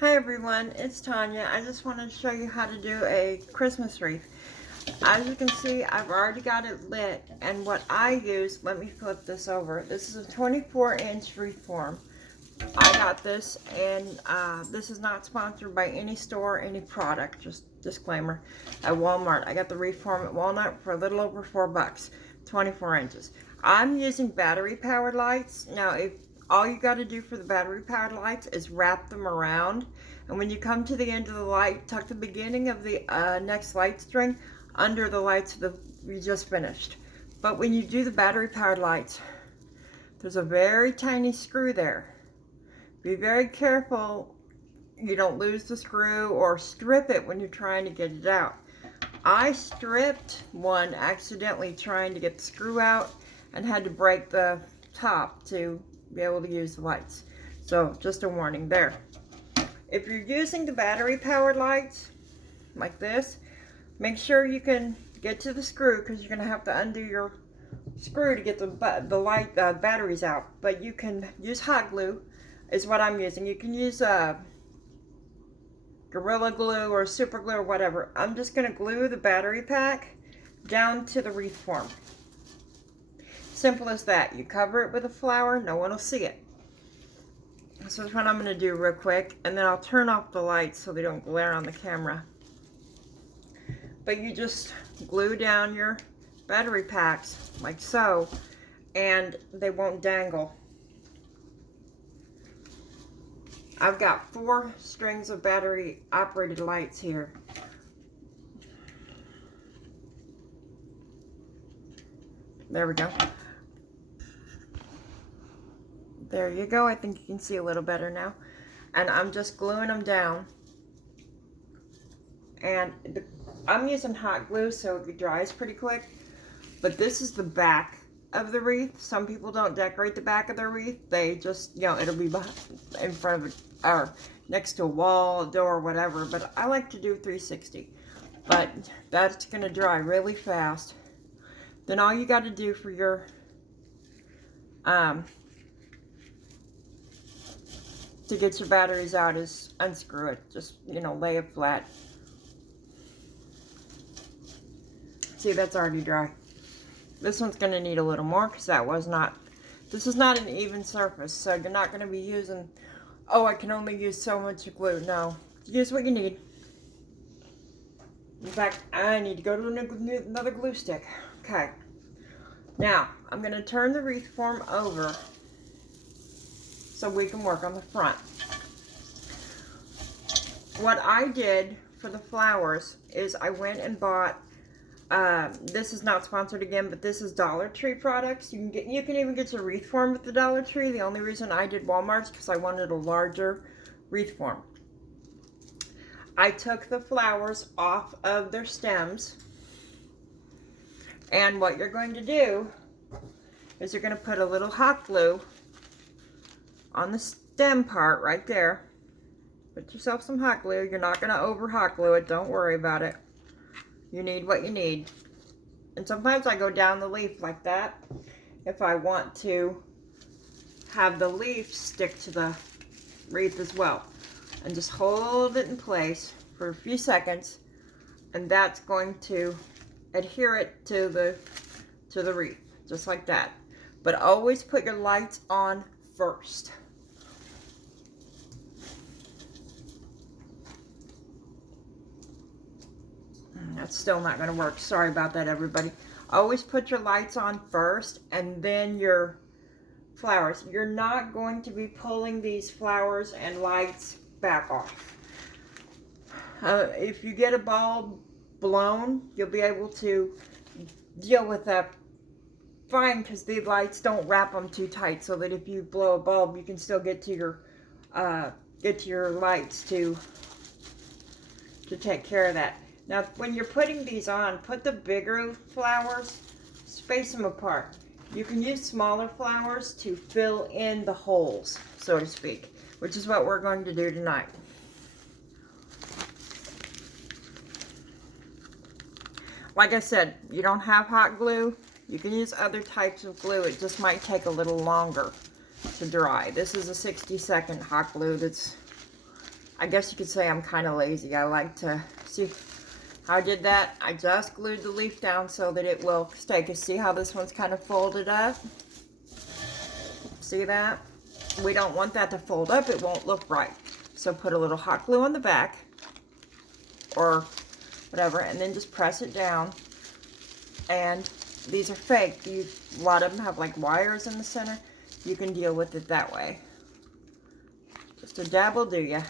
Hi everyone, it's Tanya. I just wanted to show you how to do a Christmas wreath. As you can see, I've already got it lit, and what I use, let me flip this over. This is a 24-inch wreath form. I got this, and this is not sponsored by any store, any product, just disclaimer, at Walmart. I got the wreath form at Walmart for a little over $4, 24 inches. I'm using battery powered lights. Now, if all you got to do for the battery powered lights is wrap them around, and when you come to the end of the light, tuck the beginning of the next light string under the lights you just finished. But when you do the battery powered lights, there's a very tiny screw there. Be very careful you don't lose the screw or strip it when you're trying to get it out. I stripped one accidentally trying to get the screw out and had to break the top to be able to use the lights. So just a warning there. If you're using the battery powered lights like this, make sure you can get to the screw, because you're going to have to undo your screw to get the batteries out. But you can use hot glue is what I'm using. You can use Gorilla Glue or Super Glue or whatever. I'm just going to glue the battery pack down to the wreath form. Simple as that. You cover it with a flower, no one will see it. This is what I'm going to do real quick, and then I'll turn off the lights so they don't glare on the camera. But you just glue down your battery packs like so, and they won't dangle. I've got 4 strings of battery operated lights here. There we go. There you go. I think you can see a little better now. And I'm just gluing them down. And I'm using hot glue so it dries pretty quick. But this is the back of the wreath. Some people don't decorate the back of their wreath. They just, it'll be in front of or next to a wall, a door, whatever. But I like to do 360. But that's going to dry really fast. Then all you got to do for your to get your batteries out is unscrew it. Just, lay it flat. See, that's already dry. This one's going to need a little more because this is not an even surface. So you're not going to be using, oh, I can only use so much glue. No, use what you need. In fact, I need to go to another glue stick. Okay. Now, I'm going to turn the wreath form over so we can work on the front. What I did for the flowers is I went and bought, this is not sponsored again, but this is Dollar Tree products. You can even get your wreath form with the Dollar Tree. The only reason I did Walmart's because I wanted a larger wreath form. I took the flowers off of their stems, and what you're going to do is you're going to put a little hot glue on the stem part right there. Put yourself some hot glue. You're not going to over hot glue it. Don't worry about it. You need what you need. And sometimes I go down the leaf like that if I want to have the leaf stick to the wreath as well. And just hold it in place for a few seconds, and that's going to adhere it to the wreath, just like that. But always put your lights on first. That's still not going to work. Sorry about that, everybody. Always put your lights on first and then your flowers. You're not going to be pulling these flowers and lights back off. If you get a bulb blown, you'll be able to deal with that fine, because the lights don't wrap them too tight, so that if you blow a bulb, you can still get to your lights to take care of that. Now, when you're putting these on, put the bigger flowers, space them apart. You can use smaller flowers to fill in the holes, so to speak, which is what we're going to do tonight. Like I said, you don't have hot glue. You can use other types of glue. It just might take a little longer to dry. This is a 60-second hot glue that's I guess you could say I'm kind of lazy. I like to see how I did that. I just glued the leaf down so that it will stay. Because see how this one's kind of folded up? See that? We don't want that to fold up. It won't look right. So put a little hot glue on the back or whatever, and then just press it down. And these are fake. A lot of them have like wires in the center. You can deal with it that way. Just a dab will do ya.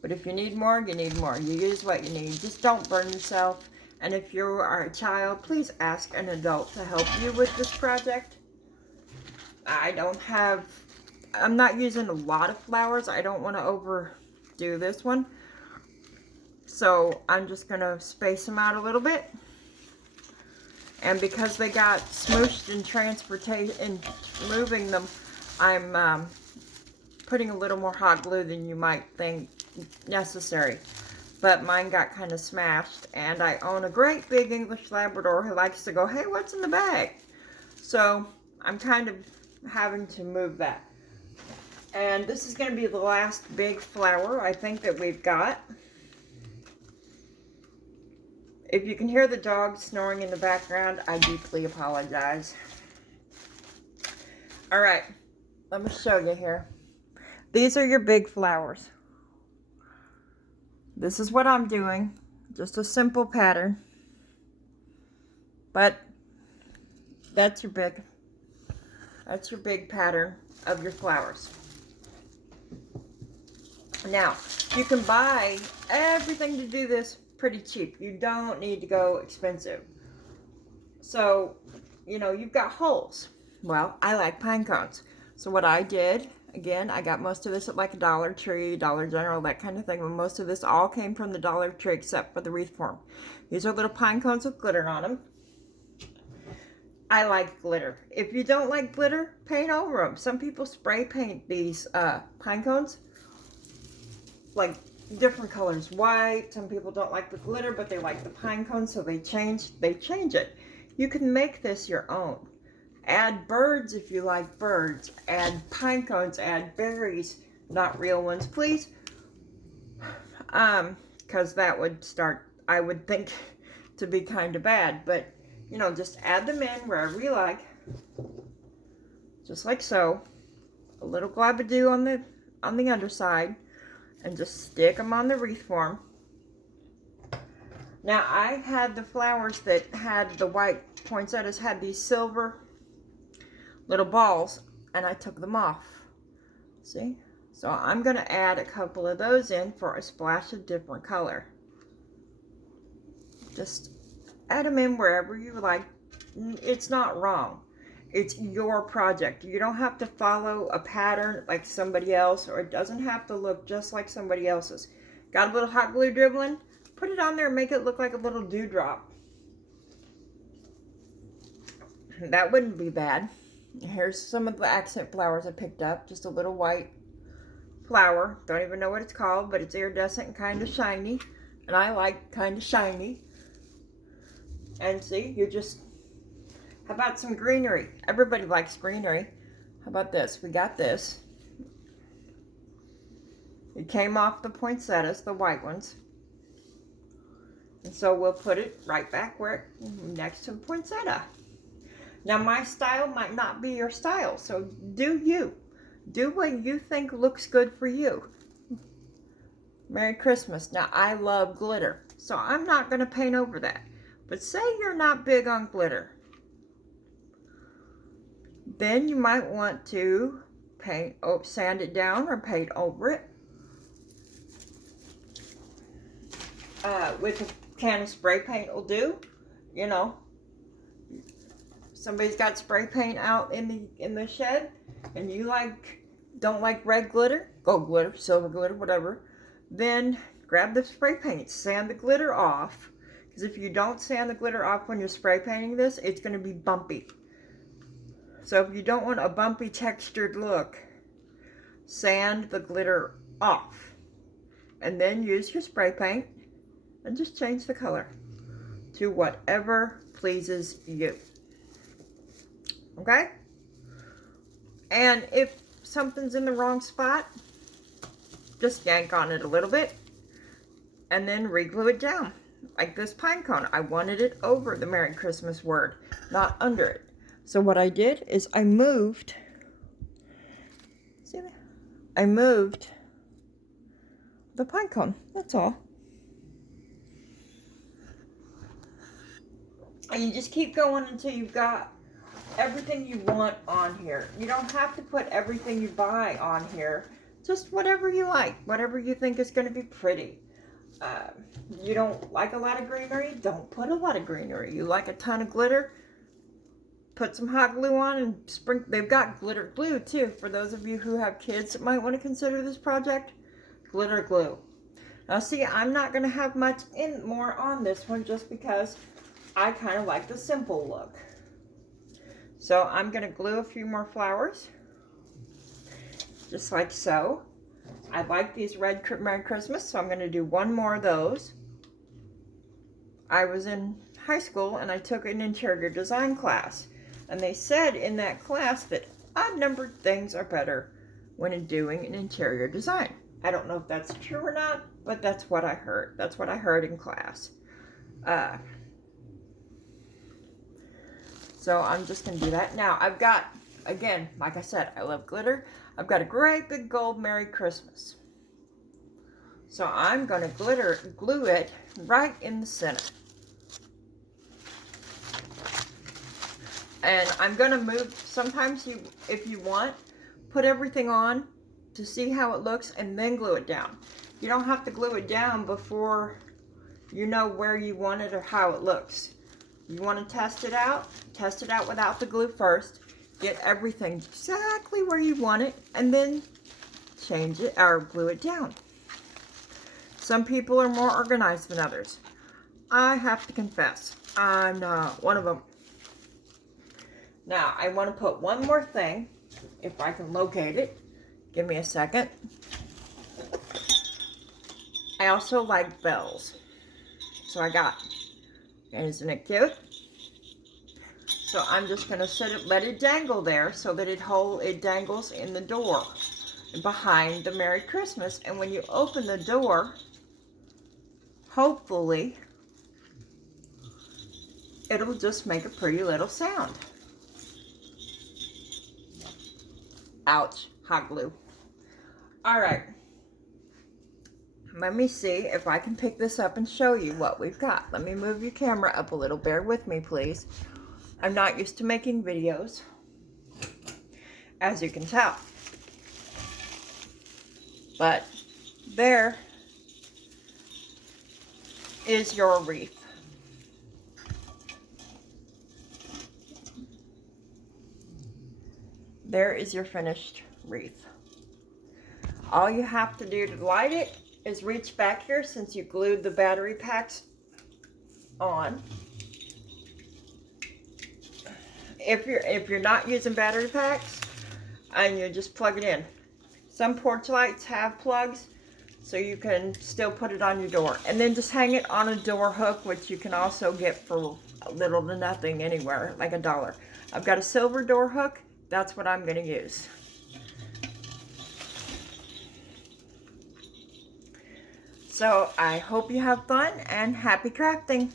But if you need more, you need more. You use what you need. Just don't burn yourself. And if you are a child, please ask an adult to help you with this project. I'm not using a lot of flowers. I don't want to overdo this one. So I'm just going to space them out a little bit. And because they got smooshed in transportation, in moving them, I'm putting a little more hot glue than you might think necessary. But mine got kind of smashed, and I own a great big English Labrador who likes to go, hey, what's in the bag? So I'm kind of having to move that. And this is going to be the last big flower I think that we've got. If you can hear the dog snoring in the background, I deeply apologize. All right, let me show you here. These are your big flowers. This is what I'm doing. Just a simple pattern. But that's your big pattern of your flowers. Now, you can buy everything to do this pretty cheap. You don't need to go expensive. So, you know, you've got holes. Well, I like pine cones. So what I did, again, I got most of this at like a Dollar Tree, Dollar General, that kind of thing. But most of this all came from the Dollar Tree except for the wreath form. These are little pine cones with glitter on them. I like glitter. If you don't like glitter, paint over them. Some people spray paint these pine cones like different colors. White. Some people don't like the glitter, but they like the pine cones, so they change it. You can make this your own. Add birds if you like birds. Add pine cones. Add berries. Not real ones, please. Because that would start, I would think, to be kind of bad. But, you know, just add them in wherever you like. Just like so. A little glabadoo on the underside. And just stick them on the wreath form. Now, I had the flowers that had the white poinsettias, had these silver little balls, and I took them off. See? So I'm going to add a couple of those in for a splash of different color. Just add them in wherever you like. It's not wrong. It's your project. You don't have to follow a pattern like somebody else, or it doesn't have to look just like somebody else's. Got a little hot glue dribbling? Put it on there and make it look like a little dewdrop. That wouldn't be bad. Here's some of the accent flowers I picked up. Just a little white flower. Don't even know what it's called, but it's iridescent and kind of shiny. And I like kind of shiny. And see, you just... How about some greenery? Everybody likes greenery. How about this? We got this. It came off the poinsettias, the white ones. And so we'll put it right back where next to the poinsettia. Now my style might not be your style, so do you. Do what you think looks good for you. Merry Christmas. Now I love glitter, so I'm not going to paint over that. But say you're not big on glitter. Then you might want to paint, sand it down or paint over it. With a can of spray paint will do. You know, somebody's got spray paint out in the shed, and you don't like red glitter, gold glitter, silver glitter, whatever. Then grab the spray paint, sand the glitter off. Because if you don't sand the glitter off when you're spray painting this, it's going to be bumpy. So if you don't want a bumpy textured look, sand the glitter off. And then use your spray paint and just change the color to whatever pleases you. Okay? And if something's in the wrong spot, just yank on it a little bit and then re-glue it down. Like this pine cone, I wanted it over the Merry Christmas word, not under it. So what I did is I moved, see that? I moved the pine cone, that's all. And you just keep going until you've got everything you want on here. You don't have to put everything you buy on here. Just whatever you like, whatever you think is going to be pretty. You don't like a lot of greenery? Don't put a lot of greenery. You like a ton of glitter? Put some hot glue on and sprinkle. They've got glitter glue too. For those of you who have kids that might want to consider this project, glitter glue. Now see, I'm not going to have much more on this one just because I kind of like the simple look. So I'm going to glue a few more flowers, just like so. I like these red Merry Christmas, so I'm going to do one more of those. I was in high school and I took an interior design class, and they said in that class that odd-numbered things are better when doing an interior design. I don't know if that's true or not, but that's what I heard. That's what I heard in class. So I'm just going to do that. Now, I've got, again, like I said, I love glitter. I've got a great big gold Merry Christmas. So I'm going to glue it right in the center. And I'm going to move, sometimes if you want, put everything on to see how it looks and then glue it down. You don't have to glue it down before you know where you want it or how it looks. You want to test it out without the glue first. Get everything exactly where you want it and then change it or glue it down. Some people are more organized than others. I have to confess, I'm not one of them. Now, I want to put one more thing, if I can locate it. Give me a second. I also like bells. So I got, isn't it cute? So I'm just going to let it dangle there so that it dangles in the door behind the Merry Christmas. And when you open the door, hopefully, it'll just make a pretty little sound. Ouch, hot glue. All right. Let me see if I can pick this up and show you what we've got. Let me move your camera up a little. Bear with me, please. I'm not used to making videos, as you can tell. But there is your wreath. There is your finished wreath. All you have to do to light it is reach back here, since you glued the battery packs on. If you're not using battery packs and you just plug it in. Some porch lights have plugs, so you can still put it on your door. And then just hang it on a door hook, which you can also get for little to nothing anywhere, like $1. I've got a silver door hook. That's what I'm going to use. So I hope you have fun and happy crafting.